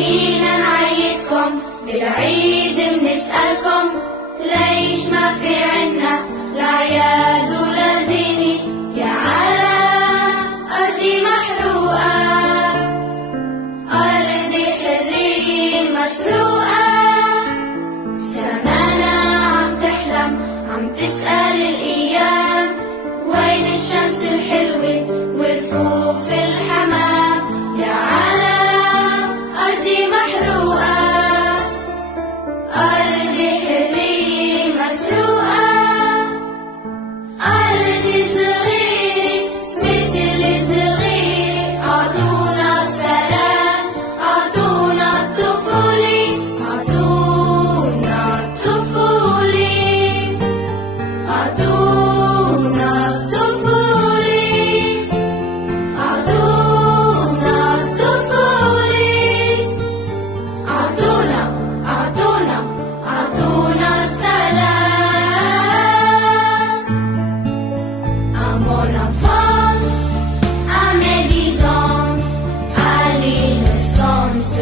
جينا نعيدكم بالعيد بنسألكم ليش ما في عنا لا عياد ولا زينة يا عالم أرضي محروقة أرضي حرية مسروقة سمانا عم تحلم عم تسأل الأيام وين الشمس الحلوة ورفوف الحمام يا عالم أرضي محروقة أرضي حرية مسروقة أرضي صغيرة مثل صغيرة أعطونا السلام أعطونا الطفولة أعطونا الطفولة أعطونا الطفولة أعطونا الطفولة أعطونا السلام À mon enfance, à mes 10 ans, à l'innocence.